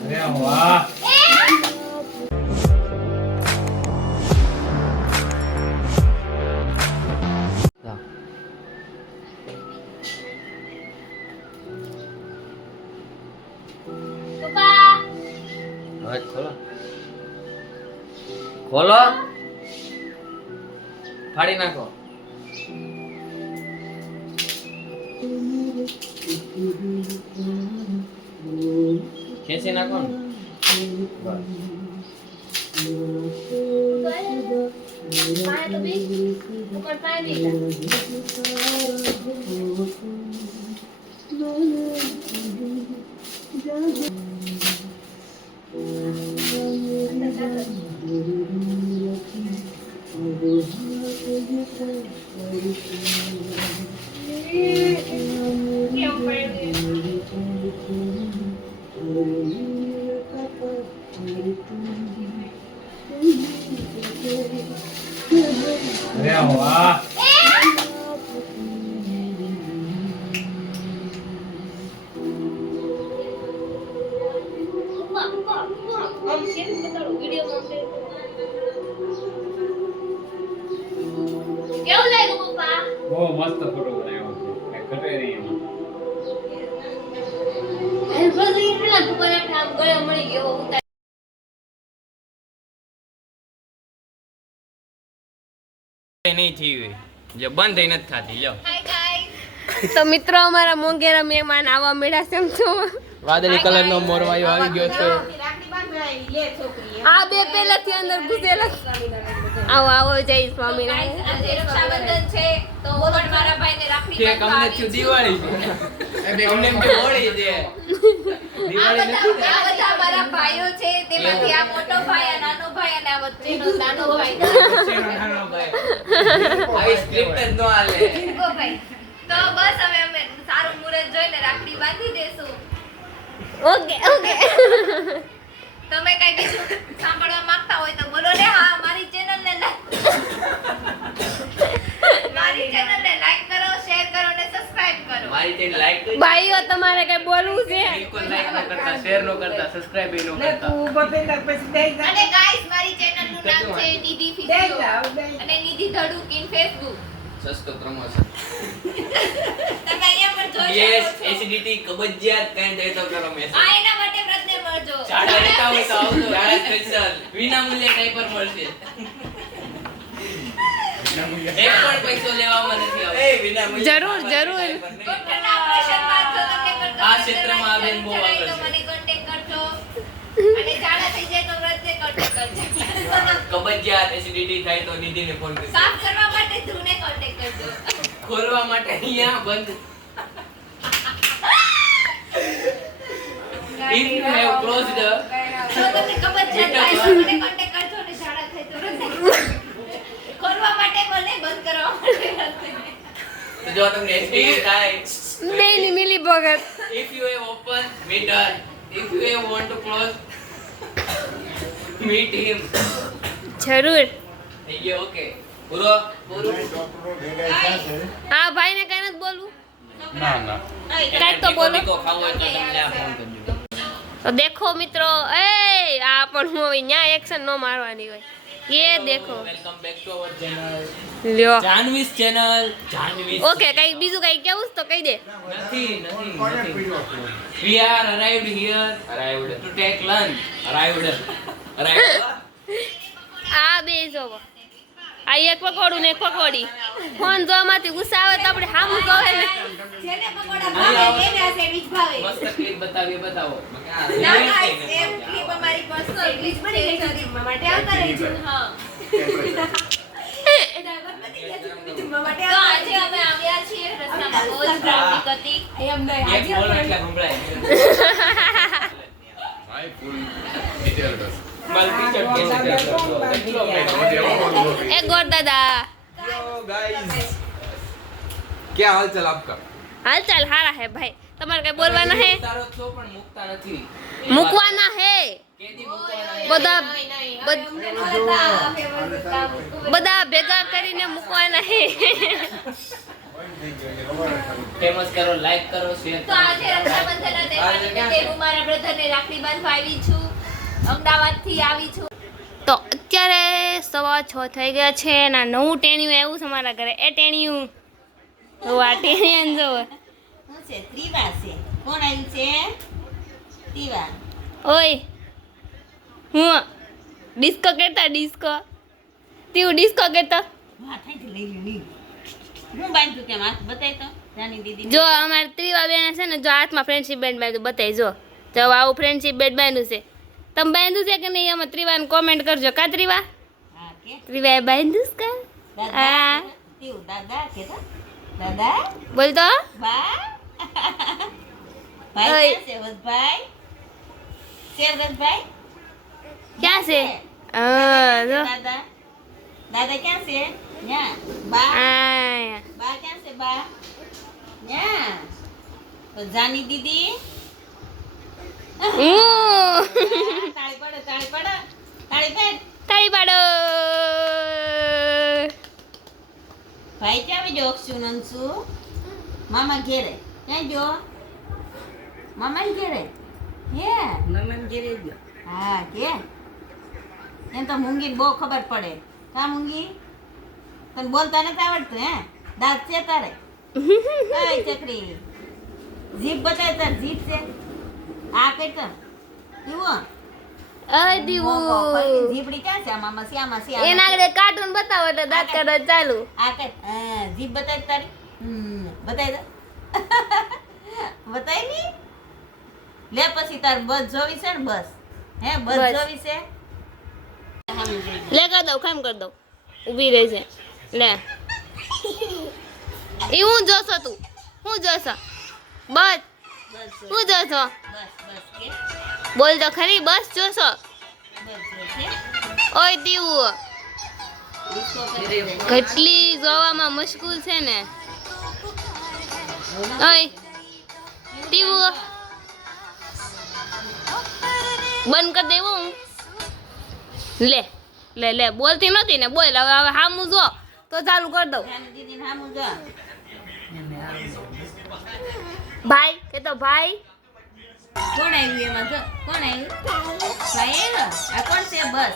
અરે વાહ ખોલો ખોલો ફાડી નાખો ખેંચી નાખો ને અરે વાહ બહુ મસ્ત ફોટો બનાવ્યો છે ઘટે નહીં નહીં થઈ જે બંધ થઈ નથી થતી લ્યો તો મિત્રો અમારા મોંઘેરા મહેમાન આવવા મળ્યા છે. એમ તો વાદળી કલર નો મોરવાયો આવી ગયો છે. આ બે પહેલાથી અંદર ઘુસેલા. આવો આવો જય સ્વામિનારાયણ. રક્ષાબંધન છે તો પણ મારા ભાઈને રાખડી કે અમને થયું દિવાળી છે અમને એમ કે હોળી છે દિવાળી નથી ને. આ બધા મારા ભાઈઓ છે તેમાંથી આ મોટો ભાઈ આ નાનો ભાઈ અને આ વચ્ચેનો નાનો ભાઈ નાનો ભાઈ આવી સ્ક્રિપ્ટ જ નો આલે જીગો ભાઈ. તો બસ હવે અમે સારું મુહૂર્ત જોઈને રાખડી બાંધી દેશું. Okay okay. તમે કઈ બીજું સાંભળવા માંગતા હોય તો બોલો ને. હા મારી ચેનલને લાઈક કરો, શેર કરો અને સબસ્ક્રાઇબ કરો. મારી ચેનલ લાઈક કરી ભાઈઓ તમારે કઈ બોલવું છે? બિલકુલ લાઈક ન કરતા શેર ન કરતા સબસ્ક્રાઇબ ન કરતા. અને ગાઈસ મારી ચેનલનું નામ છે નિધિ ફિઝિયો અને નિધિ ધડુક ઇન ફેસબુક. સસ્તો પ્રમોશન. તમે અહીંયા પણ જોઈ યસ શકો છો. એસિડિટી કબજિયાત કઈ દે તો કરો મેસેજ. આ એના માટે પ્રજ્ઞે મળજો. ચાડા લેતા હોય તો આવજો. ચાડા સ્પેશિયલ વિના મૂલ્યે ડાયપર મળશે. એક પણ પૈસો લેવામાં નથી આવતો. એ વિના મૂલ્યે જરૂર જરૂર. ડોક્ટરના ઓપરેશનમાં જો તમને કરતો આ ક્ષેત્રમાં આ બેન બહુ આગળ છે. મને કોન્ટેક્ટ કરજો. અને ચાડા થઈ જાય તો પ્રજ્ઞે કોન્ટેક્ટ કરજો. કબજિયાત એસિડિટી થાય તો નિધિને ફોન કરજો. સાફ કરવા માટે ધ્રુવને કોન્ટેક્ટ કરજો. ખોલવા માટે અહીંયા બંધ. If you have closed the જો તમને કબજિયાત થાય તો મને કોન્ટેક્ટ કરજો અને ચાડા થાય તો પ્રજ્ઞે ખોલવા માટે બોલે બંધ કરવા માટે. તો જો તમને એસિડિટી થાય બેની મિલી ભગત. if you have open meet her, if you have want to close meet him. જરૂર. થઈ ગયો ઓકે પૂરો પૂરો. હા ભાઈને કઈ નથી બોલવું. ના ના કાંઈક તો બોલો. ટીકો ખાવો હોય તો તમને આ ફોન કરજો. તો દેખો મિત્રો, એ આ પણ હું હવે ન્યા એક્શન નો મારવાની હોય. ये देखो. Welcome back to our channel લ્યો. જાનવીસ ચેનલ. જાનવીસ ઓકે કઈ બીજું કઈ કેવું છે તો કહી દે. નથી we are arrived here to take lunch. arrived આ બે જોવો. આ એક પકોડું ને એક પકોડી. ફોન જોવામાંથી ગુસ્સા આવે તો આપણે હામું કહે ને. જેને પકોડા ભાવે એને આ સેન્ડવિચ ભાવે. મસ્ત ક્લિપ બતાવો ના ગાઈસ એ ક્લિપ અમારી પર્સનલ ક્લિપ બની ગઈ છે માટે આવતા રહેજો. હા. તો આજે અમે આવ્યા છીએ રસ્તામાં બહુ જ ટ્રાફિક હતી. એક બોલ એટલે સંભળાય મલ્ટી ચટકી એ ગોર દાદા. क्या हाल चाल आपका? હાલ ચાલ હારા હે ભાઈ. તમારે કઈ બોલવાના હે? ઉતારો છો પણ મુકતા નથી. મૂકવાના હે કેદી મૂકવાના? બધા બધા ભેગા કરીને મૂકવાના હે. ફેમસ કરો, લાઈક કરો, શેર તો આજે રક્ષાબંધનના તહેવાર નિમિત્તે હું મારા બ્રધરને રાખડી બાંધવા આવી છું. અમદાવાદથી આવી છું. તો અત્યારે 6:15 થઈ ગયા છે અને નવું ટેણિયું આવ્યું છે અમારા ઘરે. એ ટેણિયું તો આ ટેણિયું જો શું છે? ત્રિવા છે. કોણ આવ્યું છે? ત્રિવા. ઓય હું ડિસ્કો કહેતા ડિસ્કો તીવું ડિસ્કો કહેતા માથાથી લઈ લીધી. હું બાંધ્યું કેમ હાથ બતાય તો જાની દીદી. જો અમારે ત્રિવા બેન છે ને જો હાથમાં ફ્રેન્ડશિપ બેન્ડ બાંધ્યું બતાય જો જો આવું ફ્રેન્ડશિપ બેન્ડ બાંધ્યું છે. તમે બાંધ્યું છે કે નહીં અમે ત્રિવાને કોમેન્ટ કરજો. કા ત્રિવા હા કે ત્રિવાએ બાંધ્યું છે કા દાદા હા તીવ દાદા કેતા દાદા બોલ તો બા ઓય. ભાઈ ક્યાં છે વદભાઈ? છે વદભાઈ? ક્યાં છે જો દાદા દાદા ક્યાં છે? ન્યા બા આયા બા ક્યાં છે બા? ન્યા તો જાની દીદી તાળી પાડો તાળી પાડો તાળી પાડ. તાળી પાડો ભાઈ ક્યાં આવી જો અક્ષુ નંસુ મામા ઘેરે ક્યાં જો મામા ઘેરે હે નમન ઘેરે ગયો. હા કે એમ તો મૂંગી બહુ ખબર પડે. કા મૂંગી તને બોલતા નથી આવડતું હે? દાંત છે તારે? ઓય ચકરી જીભ બતાય તાર જીભ છે આ કઈ તો કેવો અય દીવું જીભડી ક્યાં છે? આમાં શ્યામાં એના શ્યામાં આગળ કાર્ટૂન બતાવો એટલે દાંત કાઢવા ચાલુ. આ કઈ જીભ બતાય તારી બતાય દે બતાય ની લે પછી તાર બસ જોવી છે ને બસ હે બસ બસ. જોવી છે લે કર દઉં ખામ કર દઉં ઊભી રહી છે લે એ હું જોશો તું હું જોશો બસ બસ હું જોશો બસ બસ કે બોલ તો ખરી બસ જોશો બસ છે ઓય દીવું ડિસ્કો કેટલી જોવામાં મુશ્કેલ છે ને ઓય દીવું બંધ કરી દેવું લે લે લે બોલતી નથી ને બોલ હવે હવે હામું જો તો ચાલુ કરી દઉં જાની દીદીને સામું જો ભાઈ કે તો ભાઈ કોણ આવ્યું એમાં જો કોણ આવ્યું ભાઈ આવ્યો આ કોણ છે બસ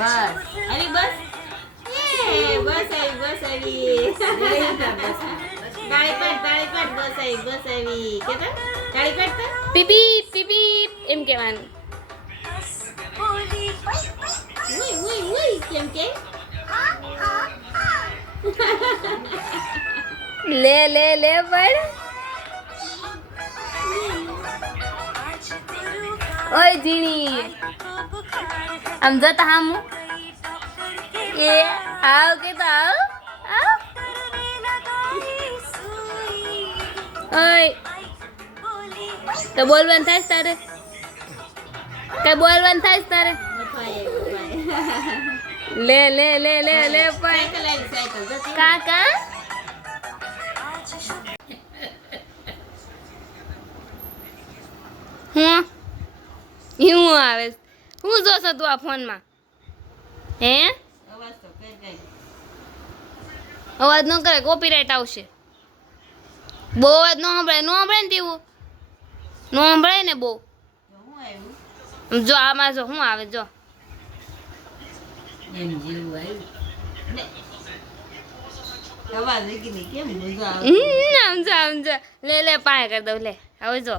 બસ આવી બસ બસ આવી તાળી પાડ બસ આવી કેતા તાળી પાડ તો પીપી પીપી એમ કહેવાનું ઉઈ કેમ કે લે લે લે પણ ઓય જીણી આમ જતા હામું એ આવ કે તો આવ આવ ઓય તો બોલવાનું થાય છે તારે કઈ બોલવાનું થાય છે તારે લે લે લે લે લે પણ સાયકલ આવી સાયકલ જતી કાકા હું હું આવે હું જોશો તું આ ફોનમાં હે અવાજ તો કઈ અવાજ ન કરે કોપીરાઇટ આવશે બહુ અવાજ ન સંભળાય ન સંભળાય ને તેવું ન સંભળાય ને બહુ હું આવ્યું જો આમાં જો શું આવે જો એમ જેવું આવ્યું. અવાજ વેગી ની કેમ મજા આવે સમજો સમજો લે લે પાય કરી દઉં લે હવે જો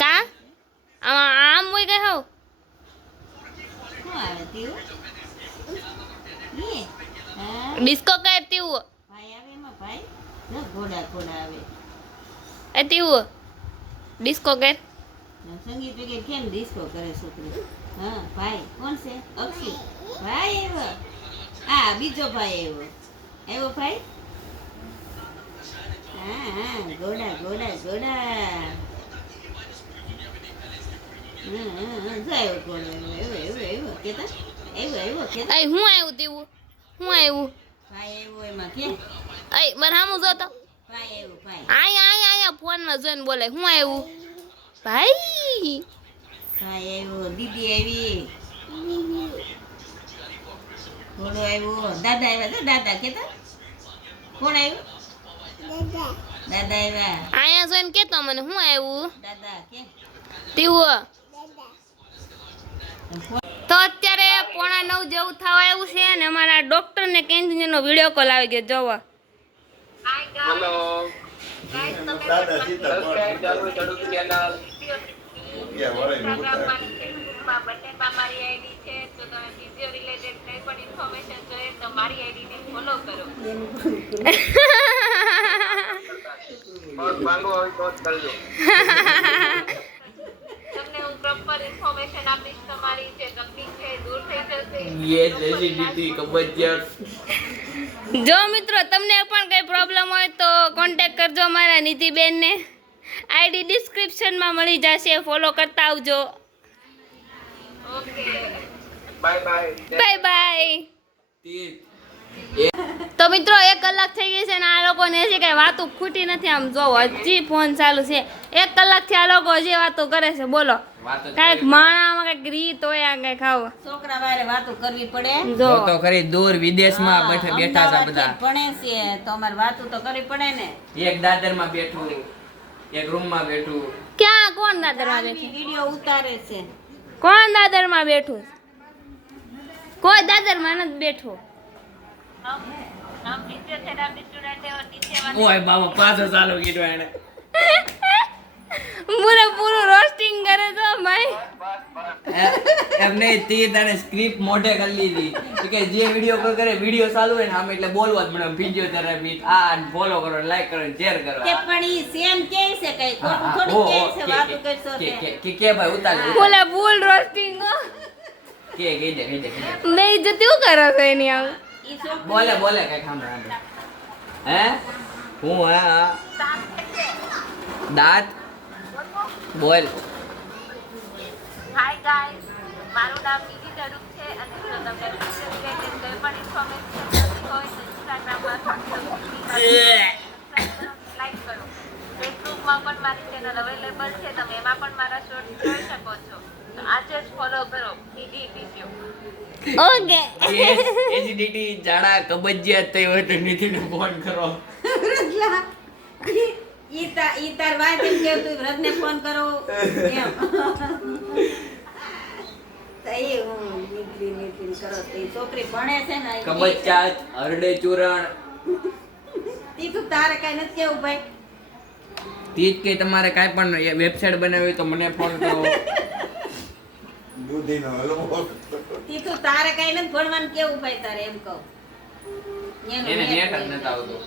કા આમાં આમ હોય ગઈ હોવ શું આવે તેવું હા ડિસ્કો કર તેવું ભાઈ આવે એમાં ભાઈ જો ઘોડા ઘોડા આવે એ તેવું ડિસ્કો કર સંગીત વગેરે કેમ ડિસ્કો કરે છોકરી હા ભાઈ કોણ છે અક્ષુ ભાઈ આવ્યો હા બીજો ભાઈ આવ્યો ભાઈ હા હા ઘોડા ઘોડા ઘોડા જો આવ્યો ઘોડો આવ્યો કેતા આવ્યો કેતા અય હું આવ્યું તેવું હું આવ્યું ભાઈ આવ્યો એમાં કે અય મને સામું જો તો ભાઈ આવ્યો ભાઈ આયા આયા ફોનમાં જોઈને બોલે હું આવ્યું ભાઈ ભાઈ આવ્યો દીદી આવી ઓલો આવ્યો દાદા આવ્યા છે દાદા કેતા કોણ આવ્યું દાદા આવ્યા અહીંયા જોઈને કેતો મને શું આવ્યું દાદા કે તીવું તો અત્યારે 8:45 જેવું થવા આવ્યું છે અને અમારા ડોક્ટર ને કેન્ટીનનો વિડીયો કોલ આવી ગયો જોવો તમને હું પ્રોપર ઇન્ફોર્મેશન આપીશ તમારી જે તકલીફ છે દૂર થઈ જશે યસ એસિડિટી કબજિયાત જો મિત્રો તમને પણ કઈ પ્રોબ્લેમ હોય તો કોન્ટેક્ટ કરજો મારા નિધિબેનને આઈડી ડિસ્ક્રિપ્શનમાં મળી જશે ફોલો કરતા આવજો okay bye bye bye bye તીત તો મિત્રો 1 કલાક થઈ ગઈ છે ને આ લોકોને હજી કઈ વાતો ખૂટી નથી આમ જોવો હજી ફોન ચાલુ છે 1 કલાકથી આ લોકો હજી વાતો કરે છે બોલો વાતો કાંઈક માણામાં કાંઈક રીત હોય આ કાંઈક ખાવ છોકરા વારે વાતો કરવી પડે જો તો ખરી દૂર વિદેશમાં હા, બેઠા છે અમદાવાદથી બધા ભણે છે તો અમારે વાતો તો કરવી પડે ને એક દાદરમાં બેઠું એક રૂમમાં બેઠું ક્યાં કોણ દાદરમાં બેઠું વિડીયો ઉતારે છે કોણ દાદરમાં બેઠું કોઈ દાદરમાં નથી બેઠું हम फिजियोथेरेपी स्टूडेंट है और नीचे ઓય બાબા પાછો ચાલુ કીધું એને પૂરેપૂરું રોસ્ટિંગ કરે તો ભાઈ એમ નહીં તીત અને સ્ક્રિપ્ટ મોઢે કરી લીધી કે જે વિડીયો કોલ કરે વિડીયો ચાલુ હોય ને આમ એટલે બોલવા જ મને ફિઝિયોથેરાપી આ ફોલો કરો લાઈક કરો શેર કરો કે પણ ઈ સેમ કે છે કઈ ખોટું થોડી કે છે વાતો કરશો તે કે ભાઈ ઉતાર પૂરેપૂરું રોસ્ટિંગ કે કહી દે મેં જતી હું કરો છો એની આવું ઈ છોકરી બોલે બોલે કઈ ખામ હે હું હા દાંત બોલ હાય ગાઈસ મારું નામ નિધિ તરુપ છે અને જો તમને ફિઝિયો રિલેટેડ કોઈ પણ ઇન્ફોર્મેશન જોઈતી હોય તો ઇન્સ્ટાગ્રામમાં લાઈક કરો ફેસબુકમાં પણ મારી ચેનલ અવેલેબલ છે તમે એમાં પણ મારા શોર્ટ્સ જોઈ શકો છો તો આજે જ ફોલો કરો નિધિ ફિઝિયો ઓકે એસિડિટી ઝાડા કબજિયાત થઈ હોય તો નીતિને ફોન કરો ઈ તાર વાત એમ કે તું વ્રતને ફોન કરો એમ તો એ હું નીકળી કરો તો ઈ છોકરી ભણે છે ને કબજિયાત હરડે ચૂરણ ઈ તું તારે કઈ નથી કેવું ભાઈ તીજ કે તમારે કાંઈ પણ વેબસાઇટ બનાવવી હોય તો મને ફોન કરો ઈ તું તારે કઈ નથી ભણવાનું કેવું ભાઈ તારે એમ કહું એને નેટ જ નથી આવતું